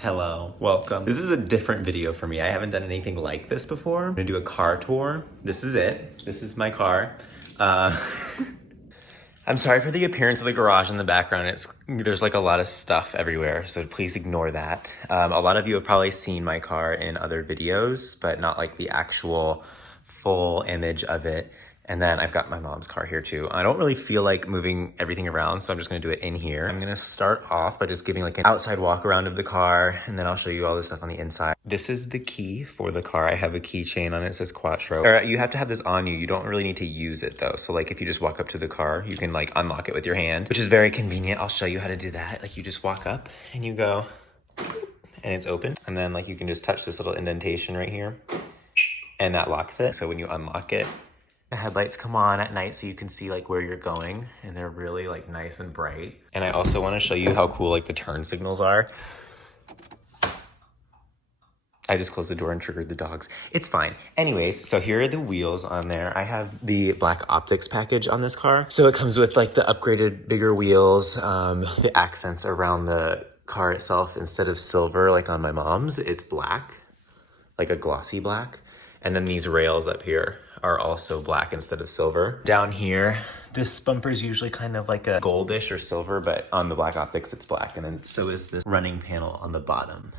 Hello, welcome. This is a different video for me. I haven't done anything like this before. I'm gonna do a car tour. This is it. This is my car. I'm sorry for the appearance of the garage in the background. There's like a lot of stuff everywhere, so please ignore that. A lot of you have probably seen my car in other videos, but not like the actual full image of it. And then I've got my mom's car here too. I don't really feel like moving everything around, so I'm just gonna do it in here. I'm gonna start off by just giving like an outside walk around of the car, and then I'll show you all the stuff on the inside. This is the key for the car. I have a keychain on it, it says Quattro. You have to have this on you. You don't really need to use it though. So like if you just walk up to the car, you can like unlock it with your hand, which is very convenient. I'll show you how to do that. Like you just walk up and you go, boop, and it's open. And then like you can just touch this little indentation right here, and that locks it. So when you unlock it, the headlights come on at night so you can see like where you're going, and they're really like nice and bright. And I also want to show you how cool like the turn signals are. I just closed the door and triggered the dogs. It's fine. Anyways, so here are the wheels on there. I have the black optics package on this car. So it comes with like the upgraded bigger wheels, the accents around the car itself. Instead of silver like on my mom's, it's black, like a glossy black. And then these rails up here are also black instead of silver. Down here, this bumper is usually kind of like a goldish or silver, but on the black optics, it's black. And then so is this running panel on the bottom.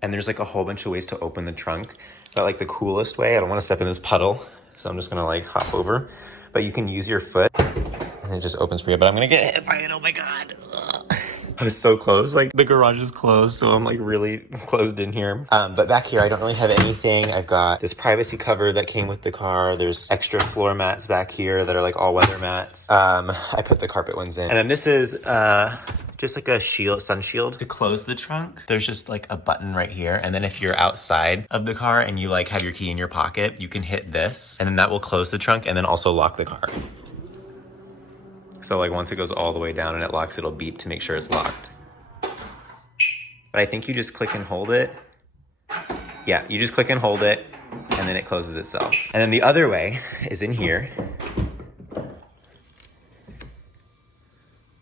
And there's like a whole bunch of ways to open the trunk, but like the coolest way, I don't want to step in this puddle, so I'm just gonna like hop over, but you can use your foot and it just opens for you, but I'm gonna get hit by it, oh my God. Ugh. I was so close, like the garage is closed, so I'm like really closed in here. But back here, I don't really have anything. I've got this privacy cover that came with the car. There's extra floor mats back here that are like all weather mats. I put the carpet ones in. And then this is just like a shield, sun shield. To close the trunk, there's just like a button right here. And then if you're outside of the car and you like have your key in your pocket, you can hit this and then that will close the trunk and then also lock the car. So like once it goes all the way down and it locks, it'll beep to make sure it's locked. But I think you just click and hold it. Yeah, you just click and hold it and then it closes itself. And then the other way is in here.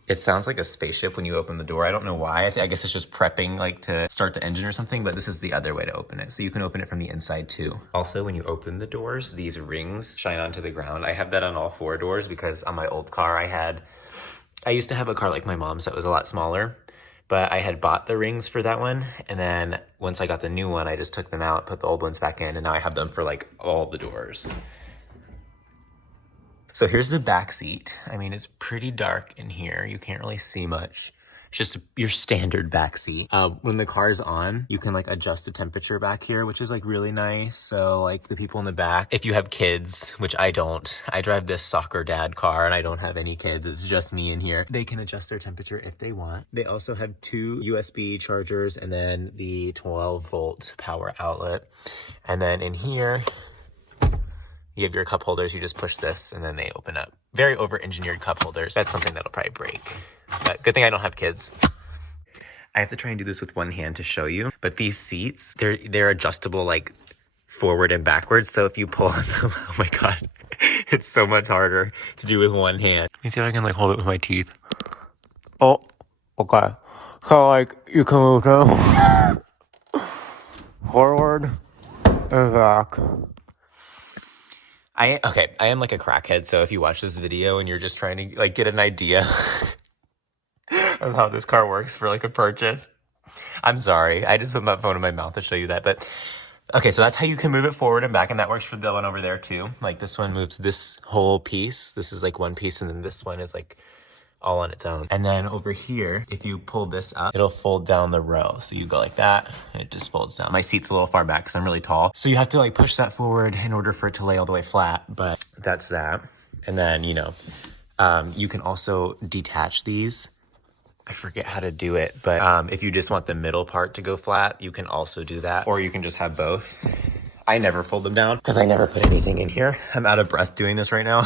It sounds like a spaceship when you open the door. I don't know why. I guess it's just prepping like to start the engine or something, but this is the other way to open it. So you can open it from the inside too. Also, when you open the doors, these rings shine onto the ground. I have that on all 4 doors because on my old car I used to have a car like my mom's that was a lot smaller, but I had bought the rings for that one. And then once I got the new one, I just took them out, put the old ones back in, and now I have them for like all the doors. So here's the back seat. I mean, it's pretty dark in here. You can't really see much. It's just your standard back seat. When the car's on, you can like adjust the temperature back here, which is like really nice. So like the people in the back, if you have kids, which I don't, I drive this soccer dad car and I don't have any kids. It's just me in here. They can adjust their temperature if they want. They also have 2 USB chargers and then the 12-volt power outlet. And then in here, you have your cup holders, you just push this and then they open up. Very over-engineered cup holders. That's something that'll probably break. But good thing I don't have kids. I have to try and do this with one hand to show you. But these seats, they're adjustable like forward and backwards. So if you pull on them, oh my God, it's so much harder to do with one hand. Let me see if I can like hold it with my teeth. Oh, okay. So like you can move them forward and back. I am like a crackhead, so if you watch this video and you're just trying to like get an idea of how this car works for like a purchase, I'm sorry. I just put my phone in my mouth to show you that. But okay, so that's how you can move it forward and back, and that works for the one over there too. Like this one moves this whole piece. This is like one piece, and then this one is like all on its own. And then over here, if you pull this up, it'll fold down the row. So you go like that, and it just folds down. My seat's a little far back because I'm really tall. So you have to like push that forward in order for it to lay all the way flat, but that's that. And then, you know, you can also detach these. I forget how to do it, but if you just want the middle part to go flat, you can also do that, or you can just have both. I never fold them down because I never put anything in here. I'm out of breath doing this right now.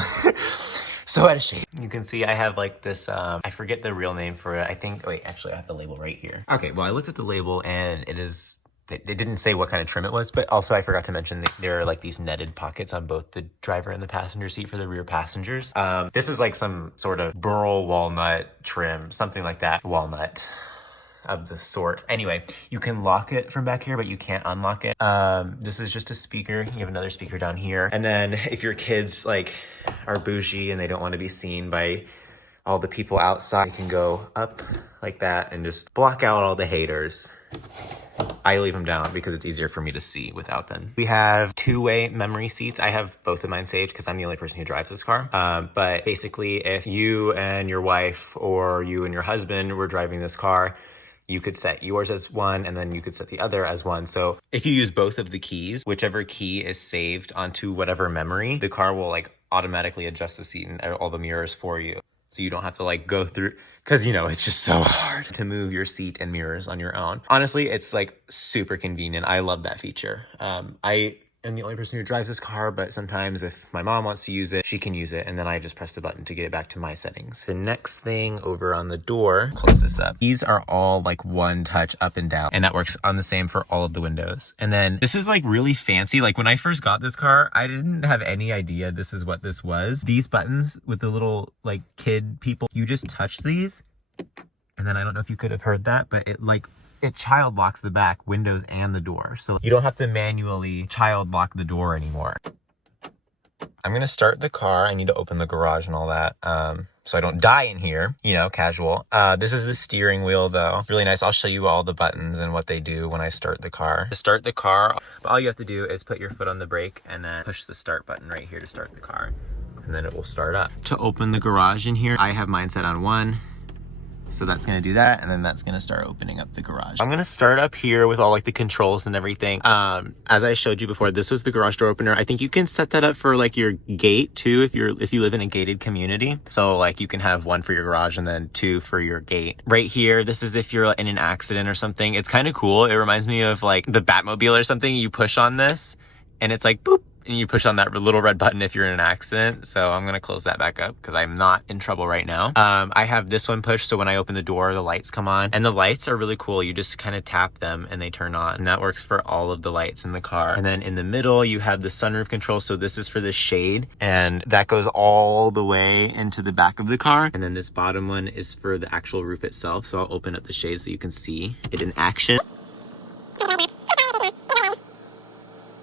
So out of shape. You can see I have like this, I forget the real name for it. I think, wait, actually I have the label right here. Okay, well I looked at the label and it didn't say what kind of trim it was, but also I forgot to mention that there are like these netted pockets on both the driver and the passenger seat for the rear passengers. This is like some sort of burl walnut trim, something like that. Walnut. of the sort. Anyway, you can lock it from back here, but you can't unlock it. This is just a speaker. You have another speaker down here. And then if your kids like are bougie and they don't want to be seen by all the people outside, you can go up like that and just block out all the haters. I leave them down because it's easier for me to see without them. We have two-way memory seats. I have both of mine saved because I'm the only person who drives this car. But basically, if you and your wife or you and your husband were driving this car, you could set yours as one and then you could set the other as one. So if you use both of the keys, whichever key is saved onto whatever memory, the car will like automatically adjust the seat and all the mirrors for you. So you don't have to like go through, because you know, it's just so hard to move your seat and mirrors on your own. Honestly, it's like super convenient. I love that feature. I am the only person who drives this car, but sometimes if my mom wants to use it, she can use it. And then I just press the button to get it back to my settings. The next thing over on the door, close this up. These are all like one touch up and down, and that works on the same for all of the windows. And then this is like really fancy. Like when I first got this car, I didn't have any idea this is what this was. These buttons with the little like kid people, you just touch these. And then I don't know if you could have heard that, but it child locks the back windows and the door. So you don't have to manually child lock the door anymore. I'm gonna start the car. I need to open the garage and all that. So I don't die in here, you know, casual. This is the steering wheel though. Really nice. I'll show you all the buttons and what they do when I start the car. To start the car, all you have to do is put your foot on the brake and then push the start button right here to start the car. And then it will start up. To open the garage in here, I have mine set on 1. So that's gonna do that, and then that's gonna start opening up the garage. I'm gonna start up here with all like the controls and everything. As I showed you before, this was the garage door opener. I think you can set that up for like your gate too, if you live in a gated community. So like you can have 1 for your garage and then 2 for your gate. Right here, this is if you're in an accident or something. It's kind of cool. It reminds me of like the Batmobile or something. You push on this and it's like boop, and you push on that little red button if you're in an accident. So I'm gonna close that back up because I'm not in trouble right now. I have this one pushed, so when I open the door, the lights come on. And the lights are really cool. You just kind of tap them and they turn on. And that works for all of the lights in the car. And then in the middle, you have the sunroof control. So this is for the shade. And that goes all the way into the back of the car. And then this bottom one is for the actual roof itself. So I'll open up the shade so you can see it in action.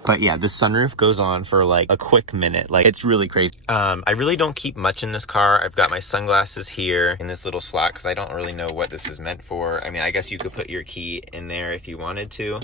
But yeah, the sunroof goes on for like a quick minute. Like it's really crazy. I really don't keep much in this car. I've got my sunglasses here in this little slot because I don't really know what this is meant for. I mean, I guess you could put your key in there if you wanted to,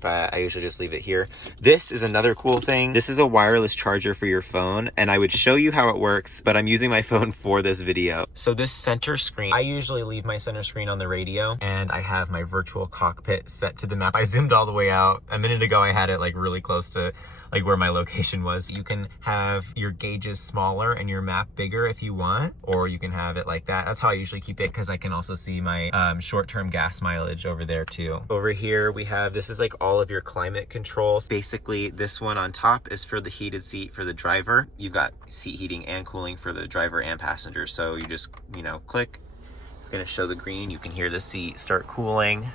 but I usually just leave it here. This is another cool thing. This is a wireless charger for your phone, and I would show you how it works, but I'm using my phone for this video. So this center screen, I usually leave my center screen on the radio, and I have my virtual cockpit set to the map. I zoomed all the way out. A minute ago, I had it like really close to like where my location was. You can have your gauges smaller and your map bigger if you want, or you can have it like that. That's how I usually keep it because I can also see my short-term gas mileage over there too. Over here we have, this is like all of your climate controls. Basically this one on top is for the heated seat for the driver. You've got seat heating and cooling for the driver and passenger. So you just, you know, click, it's gonna show the green. You can hear the seat start cooling.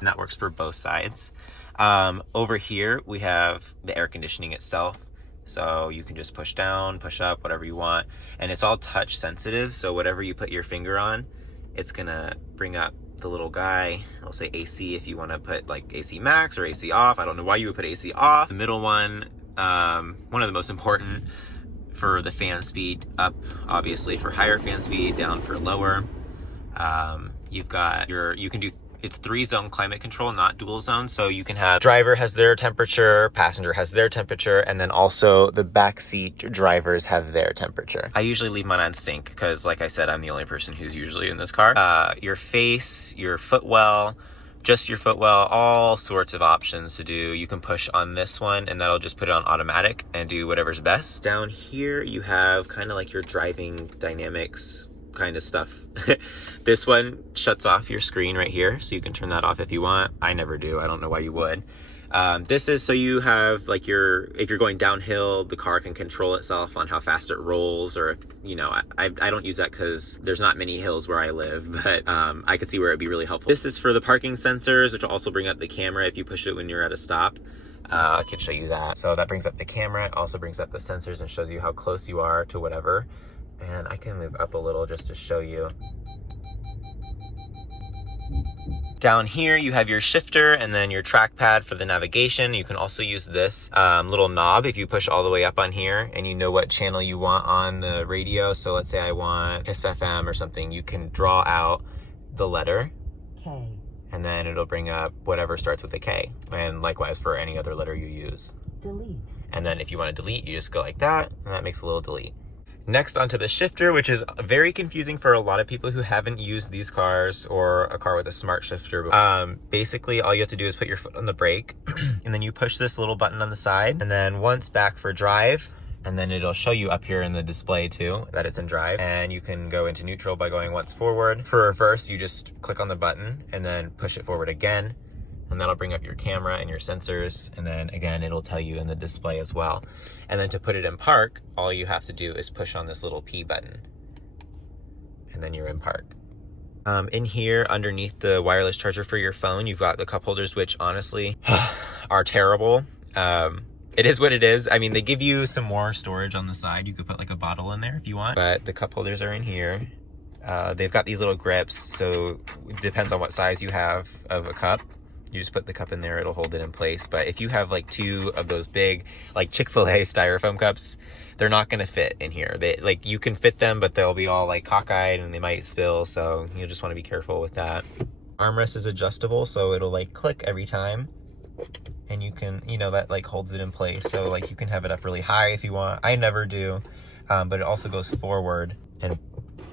And that works for both sides. Over here, we have the air conditioning itself. So you can just push down, push up, whatever you want. And it's all touch sensitive. So whatever you put your finger on, it's gonna bring up the little guy. I'll say AC if you wanna put like AC max or AC off. I don't know why you would put AC off. The middle one, one of the most important for the fan speed, up obviously for higher fan speed, down for lower. You've got you can do, it's 3-zone climate control, not dual zone. So you can have driver has their temperature, passenger has their temperature, and then also the backseat drivers have their temperature. I usually leave mine on sync because like I said, I'm the only person who's usually in this car. Your face, your footwell, just your footwell, all sorts of options to do. You can push on this one and that'll just put it on automatic and do whatever's best. Down here, you have kind of like your driving dynamics kind of stuff. This one shuts off your screen right here, so you can turn that off if you want. I never do. I don't know why you would. This is so you have like if you're going downhill, the car can control itself on how fast it rolls, or if, you know, I don't use that because there's not many hills where I live, but I could see where it'd be really helpful. This is for the parking sensors, which will also bring up the camera if you push it when you're at a stop. I can show you that. So that brings up the camera. It also brings up the sensors and shows you how close you are to whatever. And I can move up a little just to show you. Down here, you have your shifter and then your trackpad for the navigation. You can also use this little knob if you push all the way up on here and you know what channel you want on the radio. So let's say I want Kiss FM or something. You can draw out the letter K, and then it'll bring up whatever starts with a K. And likewise for any other letter you use. Delete. And then if you want to delete, you just go like that, and that makes a little delete. Next onto the shifter, which is very confusing for a lot of people who haven't used these cars or a car with a smart shifter. Basically, all you have to do is put your foot on the brake and then you push this little button on the side and then once back for drive, and then it'll show you up here in the display too that it's in drive, and you can go into neutral by going once forward. For reverse, you just click on the button and then push it forward again, and that'll bring up your camera and your sensors, and then again it'll tell you in the display as well. And then to put it in park, all you have to do is push on this little P button and then you're in park. In here underneath the wireless charger for your phone, you've got the cup holders, which honestly are terrible. It is what it is. I mean, they give you some more storage on the side. You could put like a bottle in there if you want, but the cup holders are in here. They've got these little grips, so it depends on what size you have of a cup. You just put the cup in there, it'll hold it in place. But if you have like 2 of those big, like Chick-fil-A styrofoam cups, they're not gonna fit in here. Like you can fit them, but they'll be all like cockeyed and they might spill. So you'll just wanna be careful with that. Armrest is adjustable, so it'll like click every time. And you can, you know, that like holds it in place. So like you can have it up really high if you want. I never do, but it also goes forward and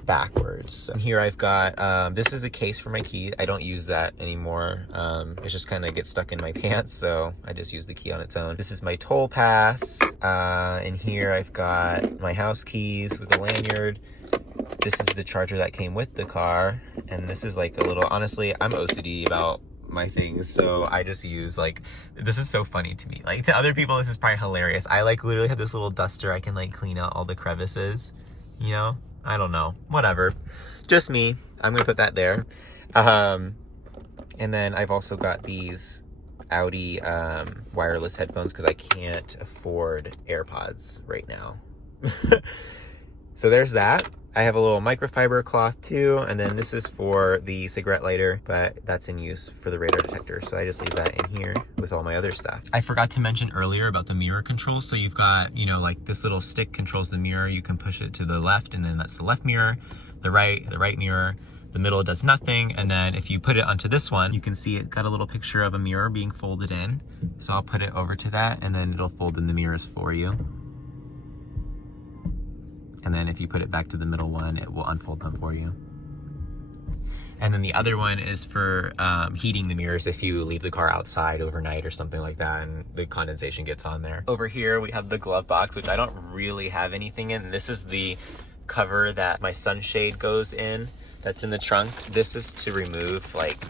backwards. And here I've got, this is a case for my key. I don't use that anymore. It just kind of gets stuck in my pants, so I just use the key on its own. This is my toll pass. And here I've got my house keys with a lanyard. This is the charger that came with the car. And this is like a little, honestly, I'm OCD about my things, so I just use like, this is so funny to me. Like to other people, this is probably hilarious. I like literally have this little duster. I can like clean out all the crevices, you know? I don't know, whatever. Just me. I'm gonna put that there. And then I've also got these Audi wireless headphones because I can't afford AirPods right now. So there's that. I have a little microfiber cloth too, and then this is for the cigarette lighter, but that's in use for the radar detector, so I just leave that in here with all my other stuff. I forgot to mention earlier about the mirror control. So you've got, you know, like this little stick controls the mirror. You can push it to the left, and then that's the left mirror, the right mirror, the middle does nothing, and then if you put it onto this one, you can see it got a little picture of a mirror being folded in. So I'll put it over to that, and then it'll fold in the mirrors for you. And then if you put it back to the middle one, it will unfold them for you. And then the other one is for heating the mirrors if you leave the car outside overnight or something like that and the condensation gets on there. Over here, we have the glove box, which I don't really have anything in. This is the cover that my sunshade goes in, that's in the trunk. This is to remove like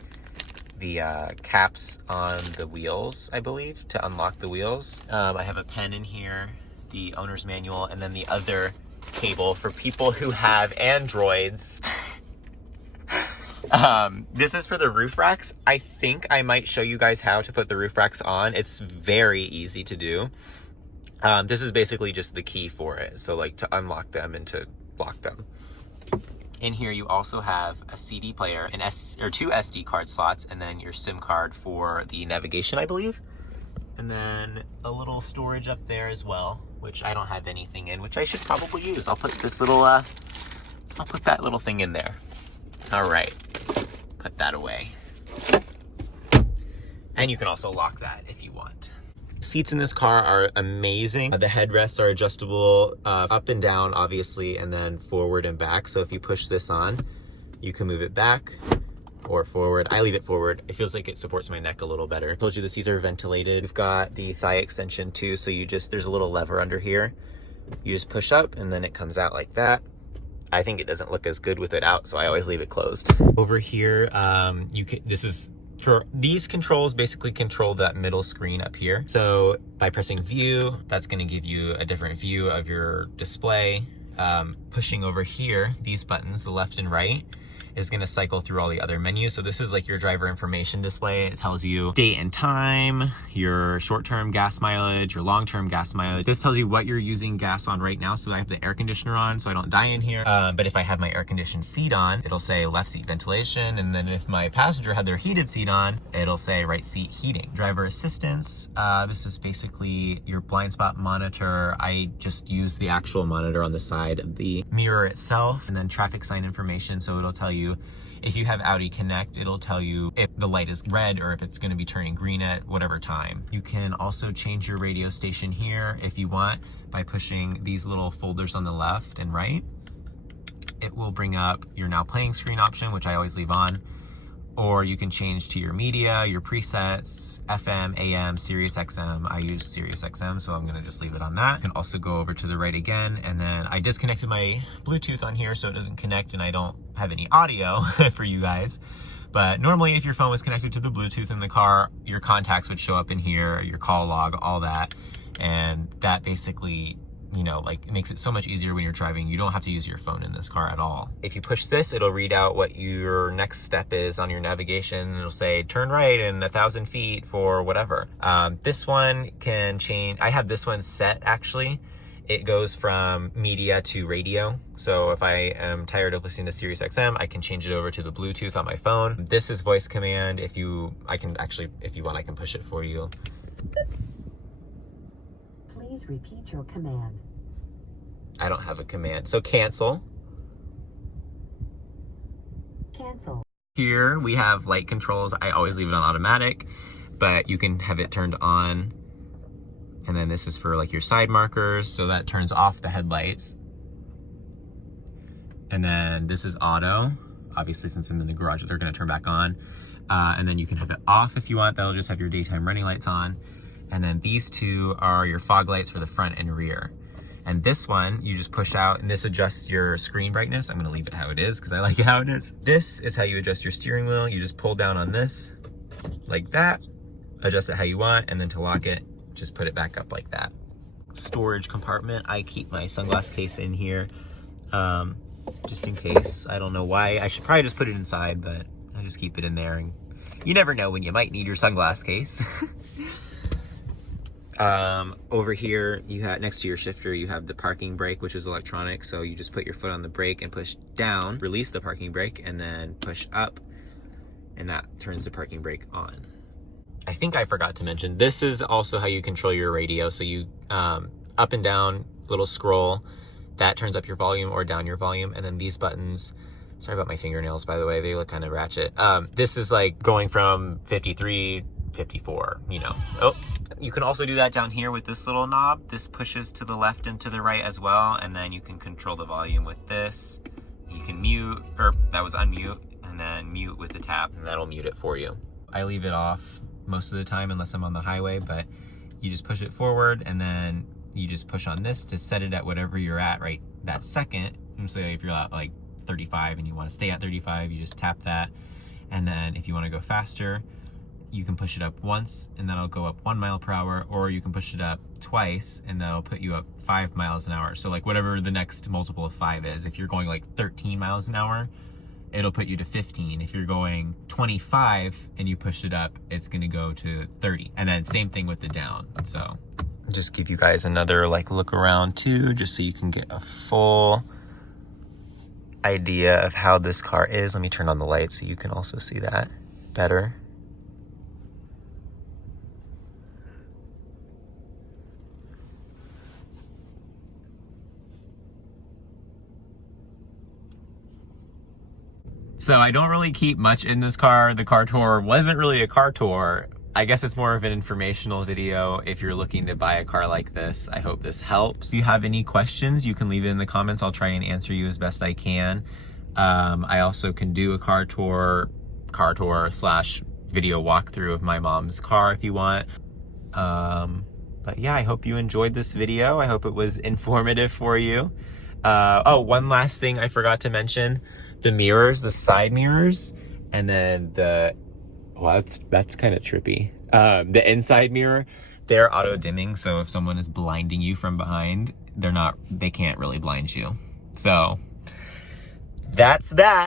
the caps on the wheels, I believe, to unlock the wheels. I have a pen in here, the owner's manual, and then the other cable for people who have Androids. This is for the roof racks. I think I might show you guys how to put the roof racks on. It's very easy to do. This is basically just the key for it. So like to unlock them and to lock them. In here you also have a CD player, or 2 SD card slots, and then your SIM card for the navigation, I believe. And then a little storage up there as well, which I don't have anything in, which I should probably use. I'll put this little, I'll put that little thing in there. All right, put that away. And you can also lock that if you want. Seats in this car are amazing. The headrests are adjustable up and down, obviously, and then forward and back. So if you push this on, you can move it back or forward. I leave it forward. It feels like it supports my neck a little better. I told you the seats are ventilated. We've got the thigh extension too, so there's a little lever under here. You just push up and then it comes out like that. I think it doesn't look as good with it out, so I always leave it closed. Over here, these controls basically control that middle screen up here. So by pressing view, that's gonna give you a different view of your display. Pushing over here, these buttons, the left and right, is going to cycle through all the other menus. So this is like your driver information display. It tells you date and time, your short-term gas mileage, your long-term gas mileage. This tells you what you're using gas on right now. So I have the air conditioner on so I don't die in here. But if I have my air conditioned seat on, it'll say left seat ventilation. And then if my passenger had their heated seat on, it'll say right seat heating. Driver assistance, this is basically your blind spot monitor. I just use the actual monitor on the side of the mirror itself. And then traffic sign information. So it'll tell you if you have Audi Connect, it'll tell you if the light is red or if it's going to be turning green at whatever time. You can also change your radio station here if you want by pushing these little folders on the left and right. It will bring up your now playing screen option, which I always leave on. Or you can change to your media, your presets, FM, AM, Sirius XM. I use Sirius XM, so I'm gonna just leave it on that. You can also go over to the right again, and then I disconnected my Bluetooth on here so it doesn't connect and I don't have any audio for you guys. But normally if your phone was connected to the Bluetooth in the car, your contacts would show up in here, your call log, all that. And that basically, you know, like it makes it so much easier when you're driving. You don't have to use your phone in this car at all. If you push this, it'll read out what your next step is on your navigation. It'll say turn right in 1,000 feet for whatever. This one can change. I have this one set actually. It goes from media to radio. So if I am tired of listening to Sirius XM, I can change it over to the Bluetooth on my phone. This is voice command. If you want, I can push it for you. Please repeat your command. I don't have a command. So cancel. Cancel. Here we have light controls. I always leave it on automatic, but you can have it turned on. And then this is for like your side markers. So that turns off the headlights. And then this is auto. Obviously, since I'm in the garage, they're gonna turn back on. And then you can have it off if you want. That'll just have your daytime running lights on. And then these two are your fog lights for the front and rear. And this one, you just push out, and this adjusts your screen brightness. I'm gonna leave it how it is because I like it how it is. This is how you adjust your steering wheel. You just pull down on this like that, adjust it how you want, and then to lock it, just put it back up like that. Storage compartment. I keep my sunglass case in here, just in case. I don't know why. I should probably just put it inside, but I just keep it in there. And you never know when you might need your sunglass case. Over here, you have next to your shifter, you have the parking brake, which is electronic. So you just put your foot on the brake and push down, release the parking brake, and then push up, and that turns the parking brake on. I think I forgot to mention, this is also how you control your radio. So you, up and down, little scroll, that turns up your volume or down your volume. And then these buttons, sorry about my fingernails, by the way, they look kind of ratchet. This is like going from 53, 54, you know. Oh, you can also do that down here with this little knob. This pushes to the left and to the right as well. And then you can control the volume with this. You can mute, or that was unmute, and then mute with the tap, and that'll mute it for you. I leave it off most of the time unless I'm on the highway, but you just push it forward and then you just push on this to set it at whatever you're at right that second. And so if you're at like 35 and you want to stay at 35, you just tap that. And then if you want to go faster, you can push it up once and that'll go up 1 mile per hour, or you can push it up twice and that'll put you up 5 miles an hour. So like whatever the next multiple of 5 is. If you're going like 13 miles an hour, it'll put you to 15. If you're going 25 and you push it up, it's gonna go to 30. And then same thing with the down. So I'll just give you guys another like look around too, just so you can get a full idea of how this car is. Let me turn on the light so you can also see that better. So I don't really keep much in this car. The car tour wasn't really a car tour. I guess it's more of an informational video if you're looking to buy a car like this. I hope this helps. If you have any questions, you can leave it in the comments. I'll try and answer you as best I can. I also can do a car tour slash video walkthrough of my mom's car if you want. But yeah, I hope you enjoyed this video. I hope it was informative for you. Oh, one last thing I forgot to mention. The mirrors, the side mirrors, and then well, that's kind of trippy. The inside mirror, they're auto dimming. So if someone is blinding you from behind, they can't really blind you. So that's that.